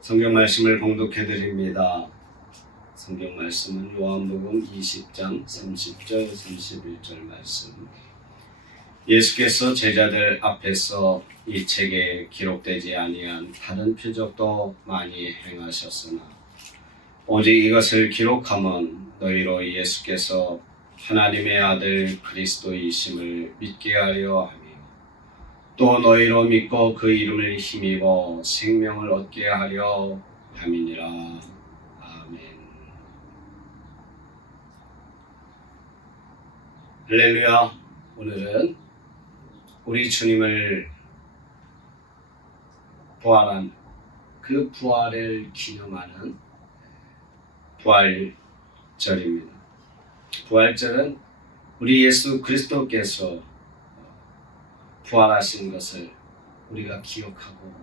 성경 말씀을 봉독해 드립니다. 성경 말씀은 요한복음 20장 30절 31절 말씀. 예수께서 제자들 앞에서 이 책에 기록되지 아니한 다른 표적도 많이 행하셨으나 오직 이것을 기록함은 너희로 예수께서 하나님의 아들 그리스도이심을 믿게 하려 함이요 또 너희로 믿고 그 이름을 힘입어 생명을 얻게 하려 함이니라. 아멘. 할렐루야. 오늘은 우리 주님을 부활한 그 부활을 기념하는 부활절입니다. 부활절은 우리 예수 그리스도께서 부활하신 것을 우리가 기억하고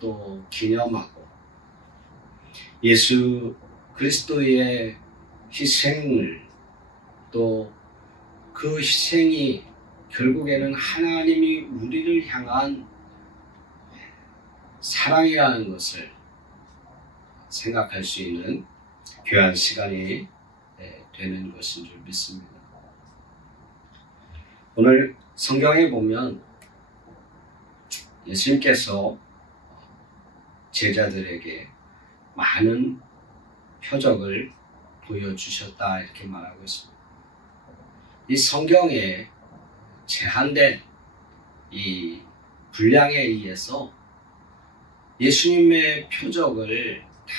또 기념하고 예수 그리스도의 희생을 또 그 희생이 결국에는 하나님이 우리를 향한 사랑이라는 것을 생각할 수 있는 귀한 시간이 되는 것인 줄 믿습니다. 오늘 성경에 보면 예수님께서 제자들에게 많은 표적을 보여주셨다 이렇게 말하고 있습니다. 이 성경에 제한된 이 분량에 의해서 예수님의 표적을 다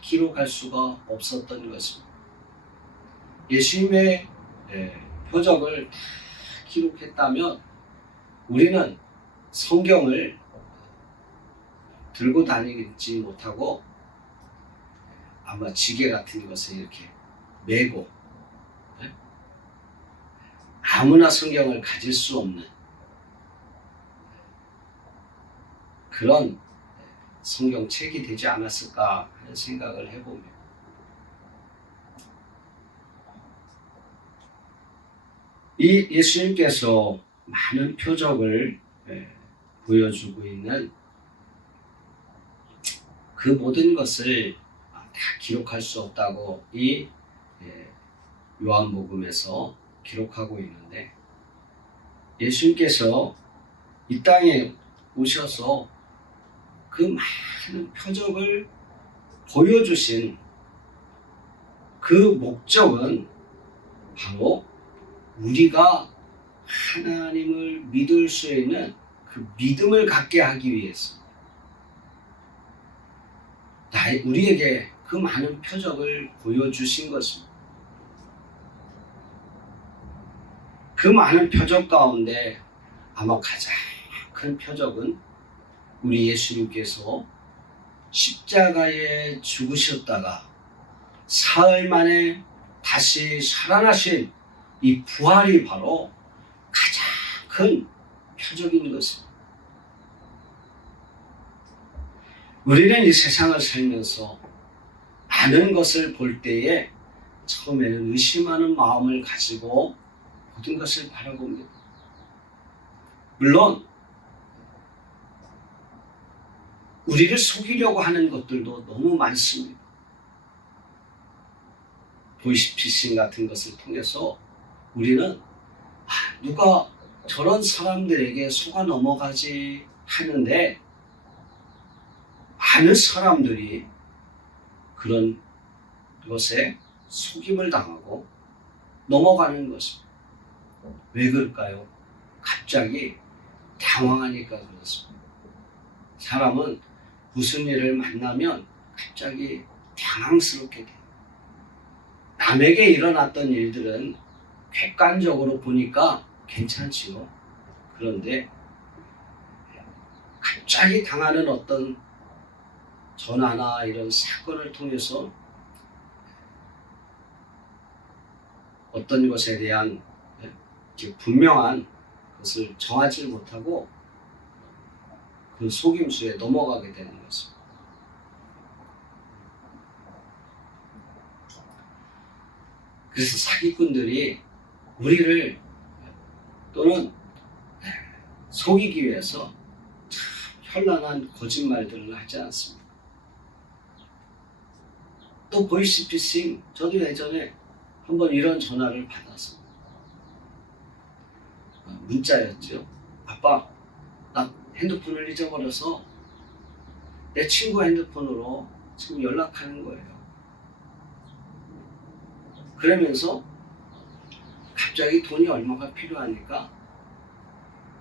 기록할 수가 없었던 것입니다. 예수님의 표적을 다 기록했다면 우리는 성경을 들고 다니지 못하고 아마 지게 같은 것을 이렇게 메고 아무나 성경을 가질 수 없는 그런 성경책이 되지 않았을까 하는 생각을 해보면 이 예수님께서 많은 표적을 보여주고 있는 그 모든 것을 다 기록할 수 없다고 이 요한복음에서 기록하고 있는데 예수님께서 이 땅에 오셔서 그 많은 표적을 보여주신 그 목적은 바로 우리가 하나님을 믿을 수 있는 그 믿음을 갖게 하기 위해서 우리에게 그 많은 표적을 보여주신 것입니다. 그 많은 표적 가운데 아마 가장 큰 표적은 우리 예수님께서 십자가에 죽으셨다가 사흘 만에 다시 살아나신 이 부활이 바로 가장 큰 표적인 것입니다. 우리는 이 세상을 살면서 많은 것을 볼 때에 처음에는 의심하는 마음을 가지고 모든 것을 바라봅니다. 물론 우리를 속이려고 하는 것들도 너무 많습니다. 보이스피싱 같은 것을 통해서 우리는 누가 저런 사람들에게 속아 넘어가지 하는데 많은 사람들이 그런 것에 속임을 당하고 넘어가는 것입니다. 왜 그럴까요? 갑자기 당황하니까 그렇습니다. 사람은 무슨 일을 만나면 갑자기 당황스럽게 돼요. 남에게 일어났던 일들은 객관적으로 보니까 괜찮지요. 그런데 갑자기 당하는 어떤 전화나 이런 사건을 통해서 어떤 것에 대한 분명한 것을 정하지 못하고 그 속임수에 넘어가게 되는 것입니다. 그래서 사기꾼들이 우리를 또는 속이기 위해서 참 현란한 거짓말들을 하지 않습니다. 또 보이스피싱, 저도 예전에 한번 이런 전화를 받아서 문자였죠. 아빠, 나 핸드폰을 잊어버려서 내 친구 핸드폰으로 지금 연락하는 거예요. 그러면서 갑자기 돈이 얼마가 필요하니까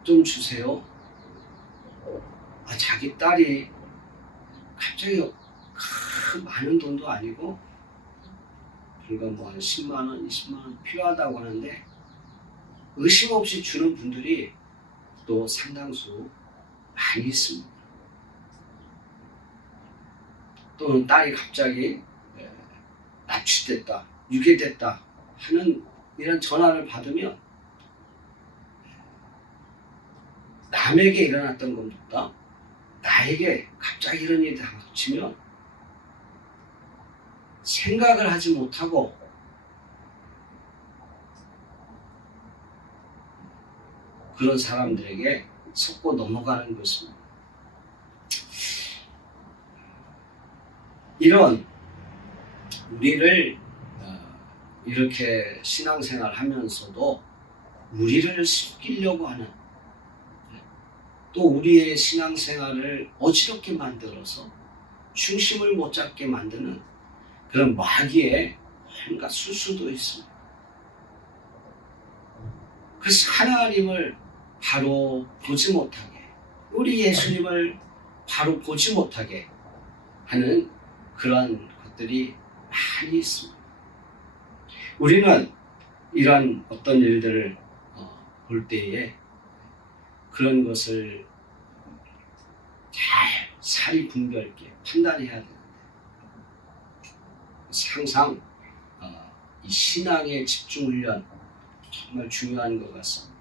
좀 주세요. 자기 딸이 갑자기 많은 돈도 아니고 불과 뭐 한 10만 원, 20만 원 필요하다고 하는데 의심 없이 주는 분들이 또 상당수 많이 있습니다. 또는 딸이 갑자기 납치됐다, 유괴됐다 하는 이런 전화를 받으면 남에게 일어났던 것보다 나에게 갑자기 이런 일이 닥치면 생각을 하지 못하고 그런 사람들에게 속고 넘어가는 것입니다. 이런 우리를 이렇게 신앙생활 하면서도 우리를 속이려고 하는, 또 우리의 신앙생활을 어지럽게 만들어서 중심을 못 잡게 만드는 그런 마귀의 온갖 수수도 있습니다. 그래서 하나님을 바로 보지 못하게, 우리 예수님을 바로 보지 못하게 하는 그러한 것들이 많이 있습니다. 우리는 이러한 어떤 일들을 볼 때에 그런 것을 잘 사리 분별 있게 판단해야 되는데, 항상 이 신앙의 집중훈련 정말 중요한 것 같습니다.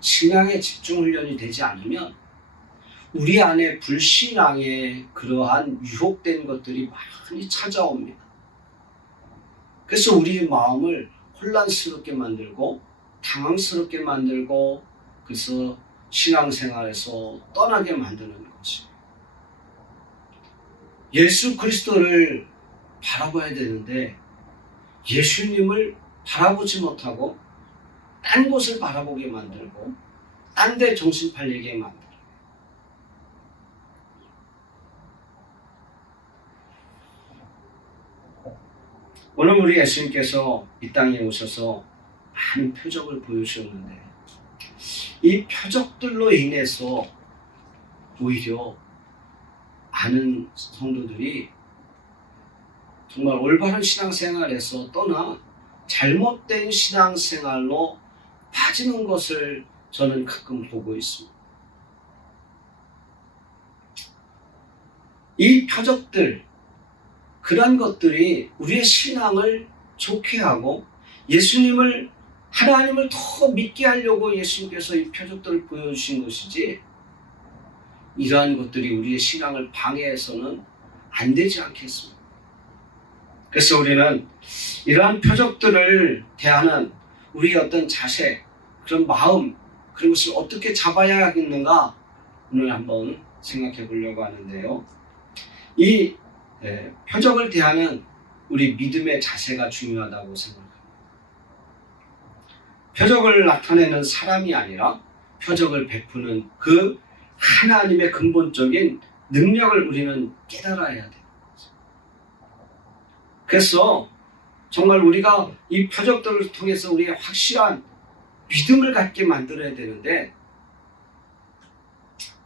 신앙의 집중훈련이 되지 않으면 우리 안에 불신앙의 그러한 유혹된 것들이 많이 찾아옵니다. 그래서 우리 마음을 혼란스럽게 만들고 당황스럽게 만들고, 그래서 신앙생활에서 떠나게 만드는 것이, 예수 그리스도를 바라봐야 되는데 예수님을 바라보지 못하고 딴 곳을 바라보게 만들고 딴 데 정신 팔리게 만들어요. 오늘 우리 예수님께서 이 땅에 오셔서 많은 표적을 보여주셨는데 이 표적들로 인해서 오히려 많은 성도들이 정말 올바른 신앙생활에서 떠나 잘못된 신앙생활로 빠지는 것을 저는 가끔 보고 있습니다. 이 표적들, 그런 것들이 우리의 신앙을 좋게 하고 예수님을, 하나님을 더 믿게 하려고 예수님께서 이 표적들을 보여주신 것이지, 이러한 것들이 우리의 신앙을 방해해서는 안 되지 않겠습니까? 그래서 우리는 이러한 표적들을 대하는 우리의 어떤 자세, 그런 마음, 그런 것을 어떻게 잡아야 하겠는가 오늘 한번 생각해 보려고 하는데요. 이 표적을 대하는 우리 믿음의 자세가 중요하다고 생각합니다. 표적을 나타내는 사람이 아니라 표적을 베푸는 그 하나님의 근본적인 능력을 우리는 깨달아야 돼요. 그래서 정말 우리가 이 표적들을 통해서 우리의 확실한 믿음을 갖게 만들어야 되는데,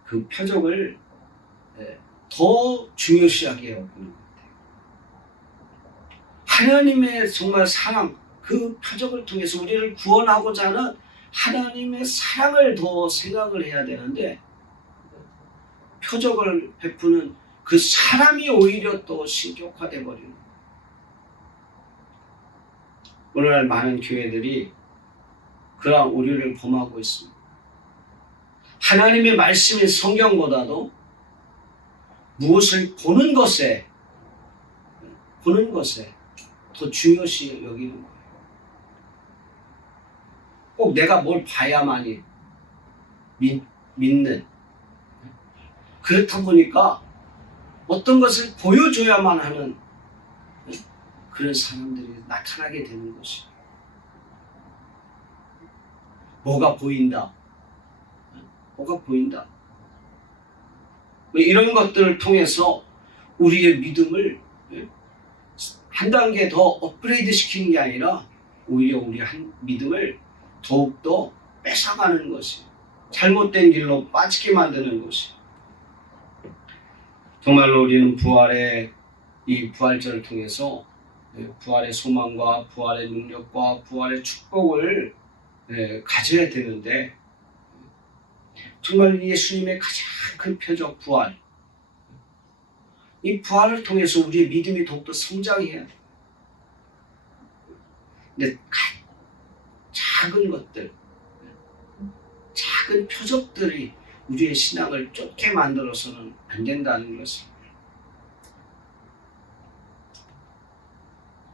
그 표적을 더 중요시하게 여기는 것 같아요. 하나님의 정말 사랑, 그 표적을 통해서 우리를 구원하고자 하는 하나님의 사랑을 더 생각을 해야 되는데, 표적을 베푸는 그 사람이 오히려 또 신격화되어 버리는 거예요. 오늘날 많은 교회들이 그러한 오류를 범하고 있습니다. 하나님의 말씀인 성경보다도 무엇을 보는 것에 더 중요시 여기는 거예요. 꼭 내가 뭘 봐야만이 믿는, 그렇다 보니까 어떤 것을 보여줘야만 하는 그런 사람들이 나타나게 되는 것이에요. 뭐가 보인다. 뭐가 보인다. 이런 것들을 통해서 우리의 믿음을 한 단계 더 업그레이드 시키는 게 아니라 오히려 우리 믿음을 더욱더 뺏어가는 것이, 잘못된 길로 빠지게 만드는 것이. 정말로 우리는 이 부활절을 통해서 부활의 소망과 부활의 능력과 부활의 축복을 가져야 되는데, 정말 예수님의 가장 큰 표적 부활, 이 부활을 통해서 우리의 믿음이 더욱더 성장해야 돼. 근데 작은 것들, 작은 표적들이 우리의 신앙을 좁게 만들어서는 안 된다는 것입니다.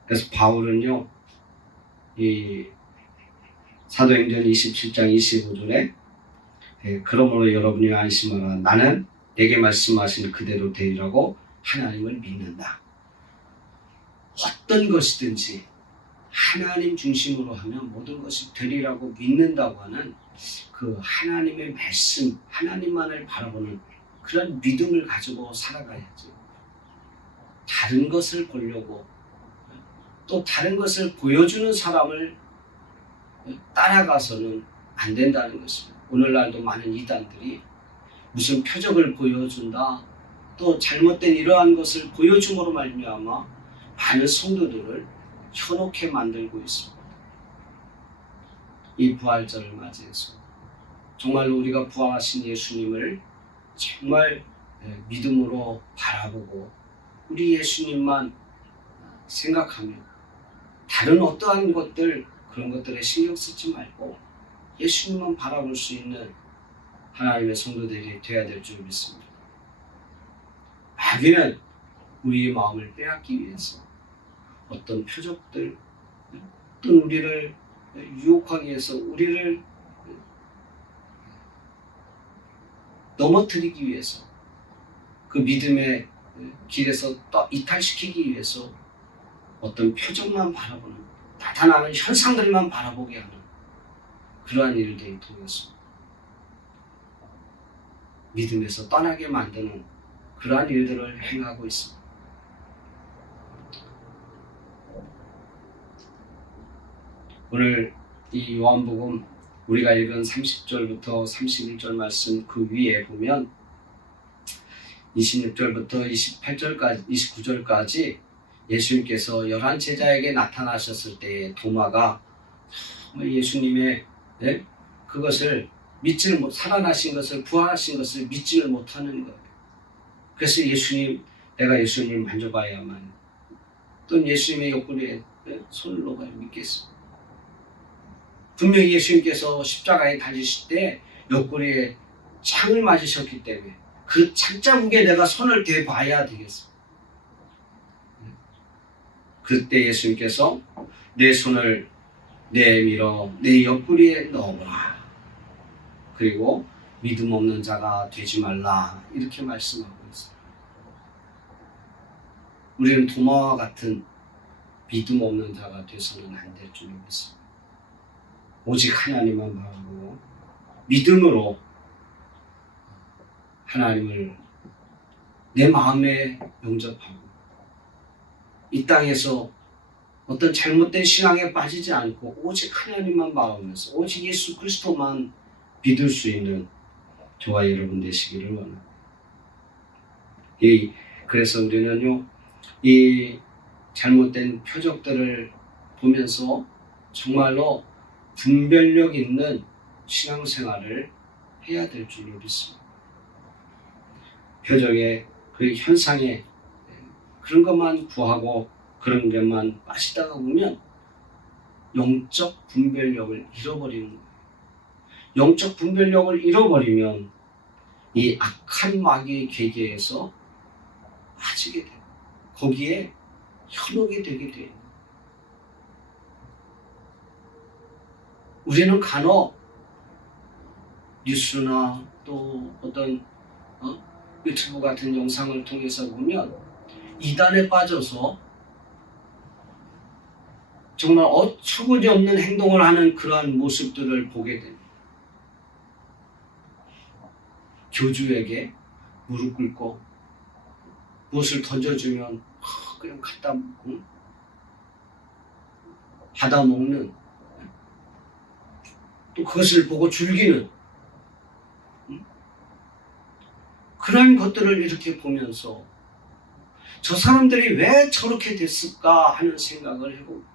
그래서 바울은요, 이 사도행전 27장 25절에 그러므로 여러분이 안심하라. 나는 내게 말씀하신 그대로 되리라고 하나님을 믿는다. 어떤 것이든지 하나님 중심으로 하면 모든 것이 되리라고 믿는다고 하는 그 하나님의 말씀, 하나님만을 바라보는 그런 믿음을 가지고 살아가야지. 다른 것을 보려고 또 다른 것을 보여주는 사람을 따라가서는 안 된다는 것입니다. 오늘날도 많은 이단들이 무슨 표적을 보여준다, 또 잘못된 이러한 것을 보여줌으로 말미암아 많은 성도들을 현혹해 만들고 있습니다. 이 부활절을 맞이해서 정말로 우리가 부활하신 예수님을 정말 믿음으로 바라보고 우리 예수님만 생각하며 다른 어떠한 것들, 그런 것들에 신경 쓰지 말고 예수님만 바라볼 수 있는 하나님의 성도들이 되어야 될 줄 믿습니다. 마귀는 우리의 마음을 빼앗기 위해서 어떤 표적들, 또 우리를 유혹하기 위해서 우리를 넘어뜨리기 위해서 그 믿음의 길에서 이탈시키기 위해서 어떤 표적만 바라보는, 나타나는 현상들만 바라보게 하는 그러한 일들을 통해서 믿음에서 떠나게 만드는 그러한 일들을 행하고 있습니다. 오늘 이 요한복음 우리가 읽은 30절부터 31절 말씀 그 위에 보면 26절부터 28절까지 29절까지 예수님께서 11제자에게 나타나셨을 때 도마가 예수님의 그것을 살아나신 것을, 부활하신 것을 믿지를 못하는 거예요. 그래서 내가 예수님 만져봐야만, 또 예수님의 옆구리에 손을 넣어야 믿겠습니다. 분명히 예수님께서 십자가에 달리실 때 옆구리에 창을 맞으셨기 때문에 그 창자국에 내가 손을 대봐야 되겠습니다. 그때 예수님께서 내 손을 내밀어 내 옆구리에 넣어라. 그리고 믿음 없는 자가 되지 말라. 이렇게 말씀하고 있어요. 우리는 도마와 같은 믿음 없는 자가 돼서는 안 될 줄 믿습니다. 오직 하나님만 바라보고 믿음으로 하나님을 내 마음에 영접하고 이 땅에서 어떤 잘못된 신앙에 빠지지 않고 오직 하나님만 바라보면서 오직 예수 그리스도만 믿을 수 있는 저와 여러분 되시기를 원합니다. 그래서 우리는요, 이 잘못된 표적들을 보면서 정말로 분별력 있는 신앙생활을 해야 될 줄로 믿습니다. 표적의 그 현상에 그런 것만 구하고 그런 것만 빠지다가 보면 영적 분별력을 잃어버리는 거예요. 영적 분별력을 잃어버리면 이 악한 마귀의 계계에서 빠지게 돼요. 거기에 현혹이 되게 돼요. 우리는 간혹 뉴스나 또 어떤 유튜브 같은 영상을 통해서 보면 이단에 빠져서 정말 어처구니 없는 행동을 하는 그러한 모습들을 보게 됩니다. 교주에게 무릎 꿇고 무엇을 던져주면 그냥 갖다 받아 먹는, 또 그것을 보고 즐기는 그런 것들을 이렇게 보면서 저 사람들이 왜 저렇게 됐을까 하는 생각을 해봅니다.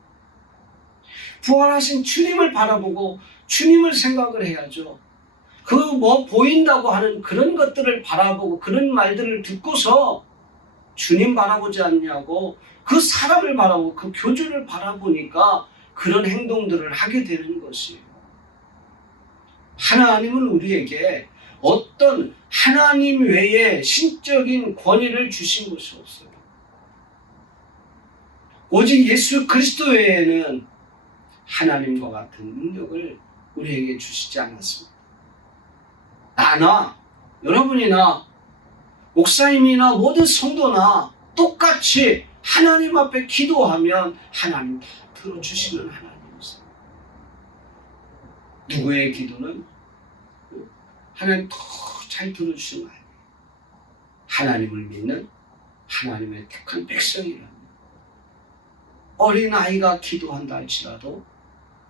부활하신 주님을 바라보고 주님을 생각을 해야죠. 그 뭐 보인다고 하는 그런 것들을 바라보고 그런 말들을 듣고서 주님 바라보지 않냐고 그 사람을 바라보고 그 교주를 바라보니까 그런 행동들을 하게 되는 것이에요. 하나님은 우리에게 어떤 하나님 외에 신적인 권위를 주신 것이 없어요. 오직 예수 그리스도 외에는 하나님과 같은 능력을 우리에게 주시지 않았습니다. 나나 여러분이나 목사님이나 모든 성도나 똑같이 하나님 앞에 기도하면 하나님 다 들어주시는 하나님이세요. 누구의 기도는 하나님 더 잘 들어주시는 하나님. 하나님을 믿는 하나님의 택한 백성이랍니다. 어린아이가 기도한다 할지라도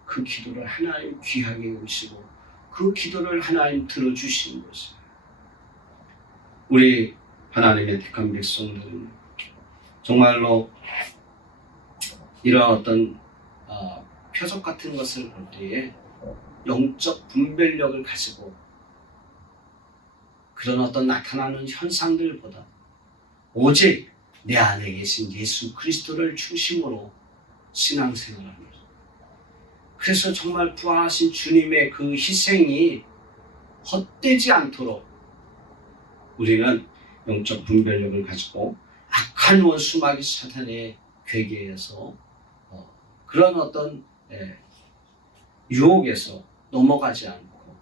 그 기도를 하나님 귀하게 여기시고 그 기도를 하나님 들어주시는 것이에요. 우리 하나님의 택한 백성들은 정말로 이런 어떤 표적 같은 것을 볼 때에 영적 분별력을 가지고 그런 어떤 나타나는 현상들보다 오직 내 안에 계신 예수 그리스도를 중심으로 신앙생활합니다. 그래서 정말 부활하신 주님의 그 희생이 헛되지 않도록 우리는 영적 분별력을 가지고 악한 원수마귀 사탄의 괴계에서 그런 어떤 유혹에서 넘어가지 않고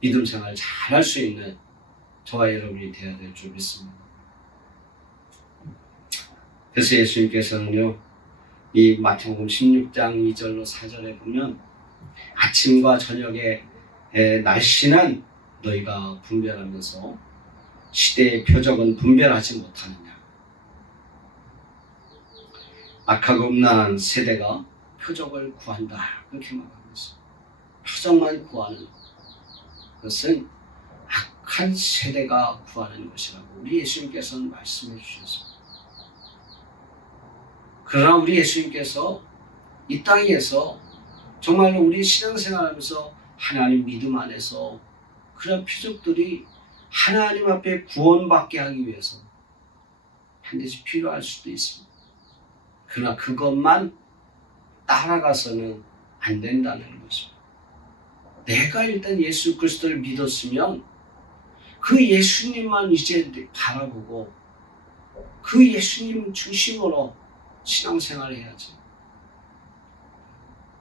믿음 생활을 잘 할 수 있는 저와 여러분이 되어야 될 줄 믿습니다. 그래서 예수님께서는요, 이 마태복음 16장 2절로 4절에 보면 아침과 저녁에 날씨는 너희가 분별하면서 시대의 표적은 분별하지 못하느냐. 악하고 음란한 세대가 표적을 구한다. 그렇게 말하면서 표적만 구하는 것은 악한 세대가 구하는 것이라고 우리 예수님께서는 말씀해 주셨습니다. 그러나 우리 예수님께서 이 땅에서 정말로 우리 신앙생활하면서 하나님 믿음 안에서 그런 표적들이 하나님 앞에 구원받게 하기 위해서 반드시 필요할 수도 있습니다. 그러나 그것만 따라가서는 안 된다는 것입니다. 내가 일단 예수 그리스도를 믿었으면 그 예수님만 이제 바라보고 그 예수님 중심으로 신앙생활을 해야지.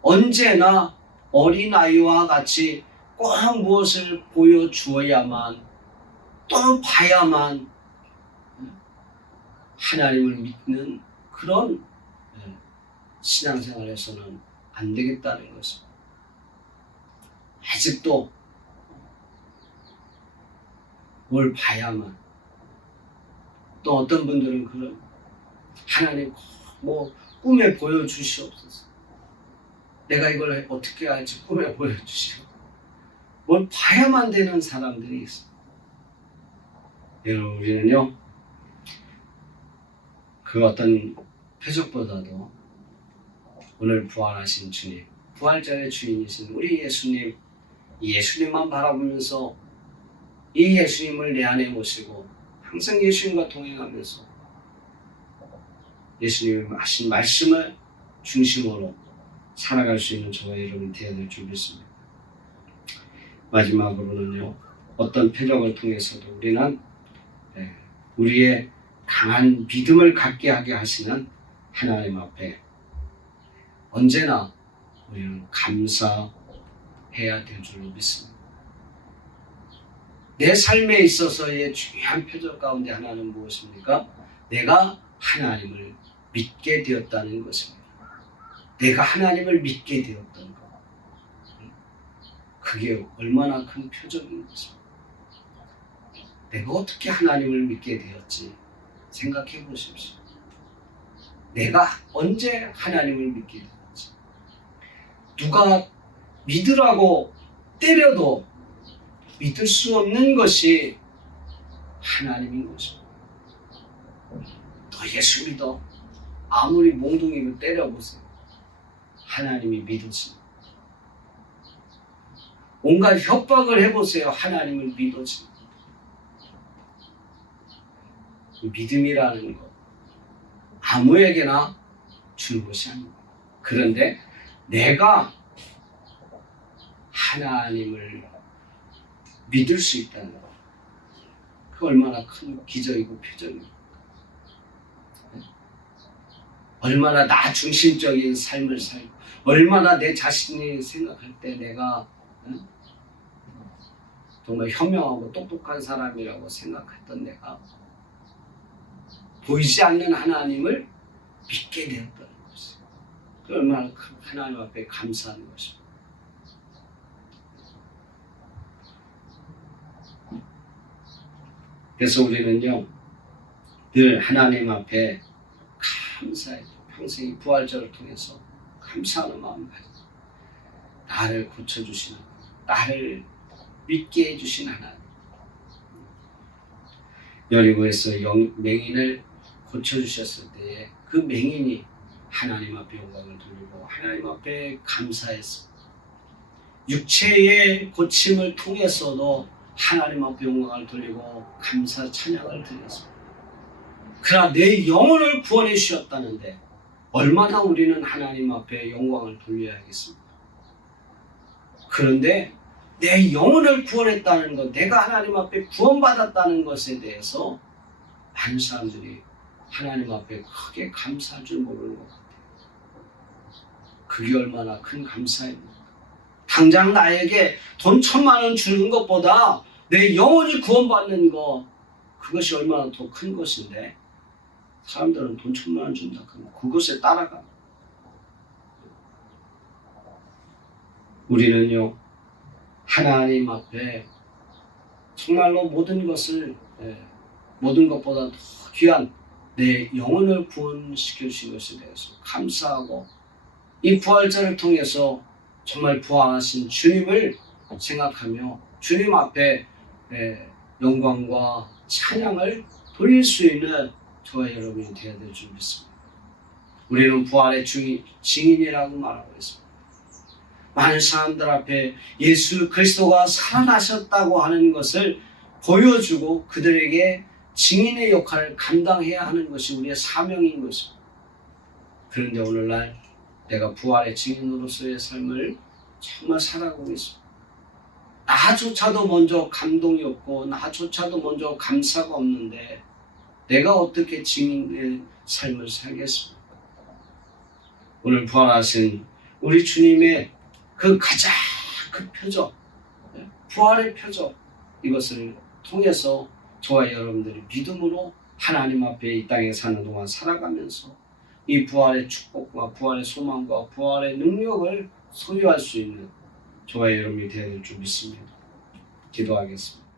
언제나 어린아이와 같이 꼭 무엇을 보여주어야만 또 봐야만 하나님을 믿는 그런 신앙생활에서는 안 되겠다는 것입니다. 아직도 뭘 봐야만, 또 어떤 분들은 그런 하나님 뭐 꿈에 보여주시옵소서. 내가 이걸 어떻게 할지 꿈에 보여주시오. 뭘 봐야만 되는 사람들이 있어요. 여러분, 우리는요, 그 어떤 표적보다도 오늘 부활하신 주님, 부활절의 주인이신 우리 예수님, 이 예수님만 바라보면서 이 예수님을 내 안에 모시고 항상 예수님과 동행하면서 예수님이 하신 말씀을 중심으로 살아갈 수 있는 저와 여러분이 되어야 될 줄 믿습니다. 마지막으로는요, 어떤 표적을 통해서도 우리는 우리의 강한 믿음을 갖게 하게 하시는 하나님 앞에 언제나 우리는 감사해야 될 줄로 믿습니다. 내 삶에 있어서의 중요한 표적 가운데 하나는 무엇입니까? 내가 하나님을 믿게 되었다는 것입니다. 내가 하나님을 믿게 되었던 것. 그게 얼마나 큰 표적인 것입니다. 내가 어떻게 하나님을 믿게 되었지 생각해 보십시오. 내가 언제 하나님을 믿게 되었지. 누가 믿으라고 때려도 믿을 수 없는 것이 하나님인 것입니다. 너 예수 믿어. 아무리 몽둥이로 때려보세요. 하나님이 믿어집니다. 온갖 협박을 해보세요. 하나님을 믿어집니다. 믿음이라는 것 아무에게나 주는 것이 아닙니다. 그런데 내가 하나님을 믿을 수 있다는 것, 그 얼마나 큰 기적이고 표적입니까? 얼마나 나 중심적인 삶을 살고, 얼마나 내 자신이 생각할 때 내가 정말 현명하고 똑똑한 사람이라고 생각했던 내가 보이지 않는 하나님을 믿게 되었다는 것이에요. 그 얼마나 큰 하나님 앞에 감사한 것입니다. 그래서 우리는요, 늘 하나님 앞에 감사해요. 평생 이 부활절을 통해서 감사하는 마음을 가지고 나를 고쳐주시는, 나를 믿게 해주신 하나님. 여리고에서 맹인을 고쳐주셨을 때에 그 맹인이 하나님 앞에 영광을 돌리고 하나님 앞에 감사했습니다. 육체의 고침을 통해서도 하나님 앞에 영광을 돌리고 감사 찬양을 드렸습니다. 그러나 내 영혼을 구원해 주셨다는데 얼마나 우리는 하나님 앞에 영광을 돌려야겠습니까? 그런데 내 영혼을 구원했다는 것, 내가 하나님 앞에 구원받았다는 것에 대해서 많은 사람들이 하나님 앞에 크게 감사할 줄 모르는 것 같아요. 그게 얼마나 큰 감사입니까? 당장 나에게 돈 1,000,000원 주는 것보다 내 영혼이 구원받는 것, 그것이 얼마나 더 큰 것인데 사람들은 돈 1,000,000원 준다 그러면 그것에 따라가. 우리는요, 하나님 앞에 정말로 모든 것을, 모든 것보다 더 귀한 내 영혼을 구원시켜 주신 것에 대해서 감사하고 이 부활절을 통해서 정말 부활하신 주님을 생각하며 주님 앞에 영광과 찬양을 돌릴 수 있는 저와 여러분이 되어야 될 줄 믿습니다. 우리는 부활의 증인이라고 말하고 있습니다. 많은 사람들 앞에 예수 그리스도가 살아나셨다고 하는 것을 보여주고 그들에게 증인의 역할을 감당해야 하는 것이 우리의 사명인 것입니다. 그런데 오늘날 내가 부활의 증인으로서의 삶을 정말 살아가고 있습니다. 나조차도 먼저 감동이 없고 나조차도 먼저 감사가 없는데 내가 어떻게 증인의 삶을 살겠습니까? 오늘 부활하신 우리 주님의 그 가장 큰 표적, 부활의 표적, 이것을 통해서 저와 여러분들이 믿음으로 하나님 앞에 이 땅에 사는 동안 살아가면서 이 부활의 축복과 부활의 소망과 부활의 능력을 소유할 수 있는 저와 여러분이 되어야 될 줄 믿습니다. 기도하겠습니다.